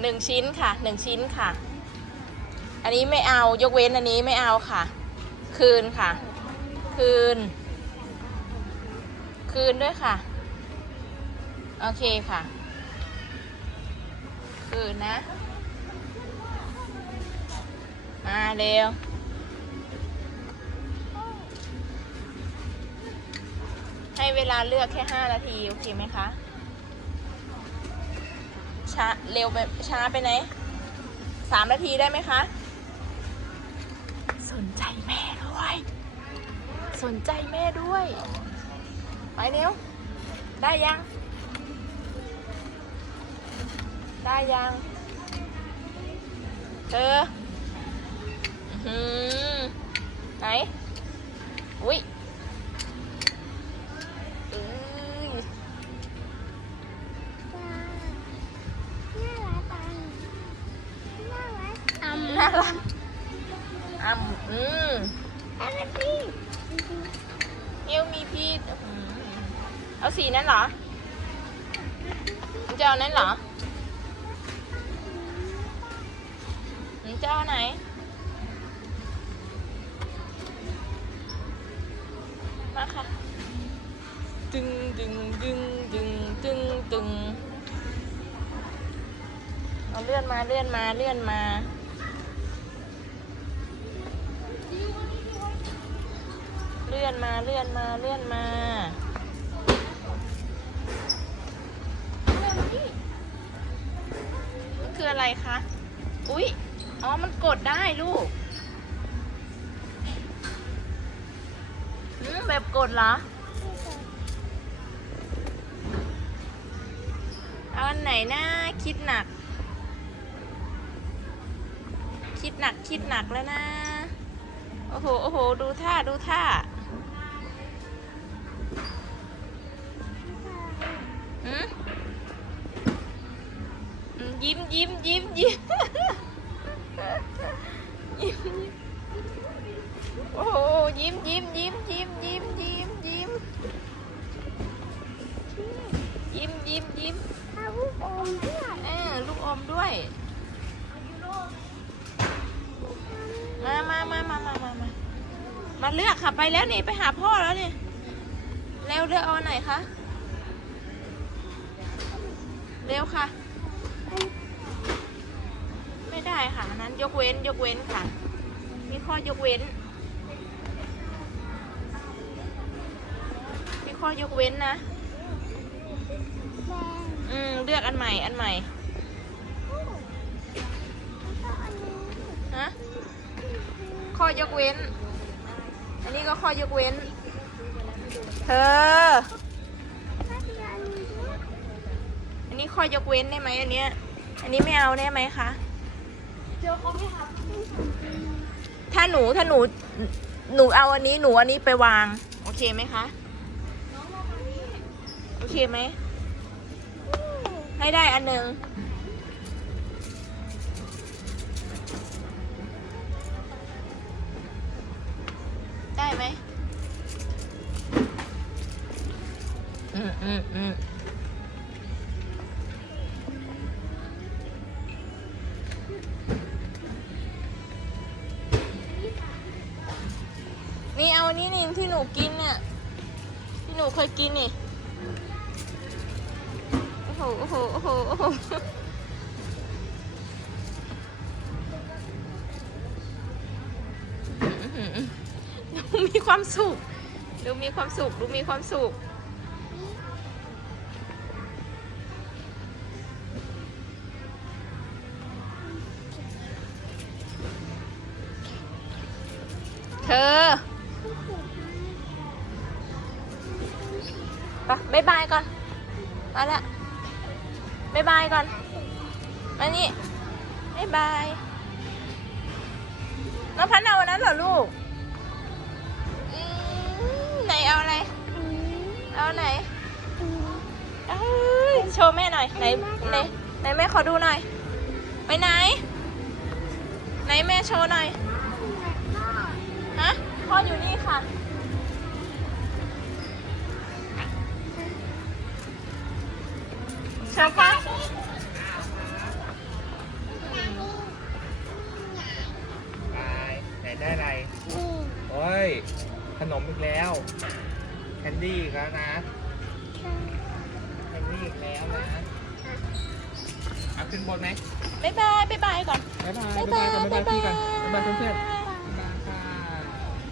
หนึ่งชิ้นค่ะหนึ่งชิ้นค่ะ อันนี้ไม่เอายกเว้นอันนี้ไม่เอาค่ะ คืนค่ะ คืน คืนด้วยค่ะ โอเคค่ะ คืนนะ มาเร็วให้เวลาเลือกแค่ 5 นาที โอเคไหมคะ ช้าเร็วไปช้าไปไหนสามนาทีได้ไหมคะ สนใจแม่ด้วย สนใจแม่ด้วย ไปเร็ว ได้ยัง ได้ยังเธออื้อหือไหน อุ้ย น่ารักจังน่ารักน่ารักอ่ำอืมอะไรพี่เอวมีพี่เอาสีนั้นเหรอมึงจะเอานั้นเหรอมึงจะเอาไหนมาค่ะดึงดึงดึงดึงดึงดึงเอาเลื่อนมาเลื่อนมาเลื่อนมา ลื่อนมาเลื่อนมาเลื่อนมา มันคืออะไรคะ อุ๊ย อ๋อ มันกดได้ลูกอืมแบบกดเหรอเอาอันไหนนะคิดหนัก คิดหนักคิดหนักแล้วนะ โอ้โห โอ้โห ดูท่า ดูท่า ยิ้มยิ้มยิ้มยิ้มยิ้มยิ้มโอ้ยิ้มยิ้มยิ้มยิ้มยิ้มยิ้มยิ้มยิ้มยิ้มยิ้มลูกอมด้วยเออลูกอมด้วย มามามามามามามามาเลือกค่ะไปแล้วนี่ไปหาพ่อแล้วนี่แล้วเลือกเอาไหนคะเร็วค่ะ ไม่ได้ค่ะอันนั้นย กเว้น ยกเว้นค่ะ มีข้อยกเว้น มีข้อยกเว้นนะ อืม เลือกอันใหม่ อันใหม่ฮะข้อยกเว้น อันนี้ก็ข้อยกเว้น เธอ อันนี้ด้วยอันนี้ข้อยกเว้นได้ไหมอันเนี้ย อันนี้ไม่เอาได้ไหมคะ เจอเขาไหมครับถ้าหนูถ้าหนูหนูเอาอันนี้หนูอันนี้ไปวาง โอเคไหมคะ โอเคไหม ให้ได้อันหนึ่งได้ไหมอืมอืมอืม นี่เอาอันนี้นี่ที่หนูกินเนี่ยที่หนูเคยกินนี่โอ้โหโอ้โหโอ้โหโอ้โหดูมีความสุขดูมีความสุขดูมีความสุข ปบายบายก่อนมาละบายบายก่อนมานี่บายบายน้องพันเอาอันนั้นเหรอลูกไหนเอาอะไร เอาไหนโชว์แม่หน่อย ไหนไหนไหนแม่ขอดูหน่อย ไปไหน ไหนแม่โชว์หน่อย ฮะ พ่ออยู่นี่ค่ะ ช้าคะไปไหนได้ไร โอ้ย ขนมอีกแล้ว แคนดี้อีกแล้วนะ แคนดี้อีกแล้วนะเอาขึ้นบนไหมบ๊ายบายบ๊ายบายก่อน บ๊ายบายบ๊ายบายก่อนบ๊ายบายพี่ก่นบ๊ายบายเพื่อน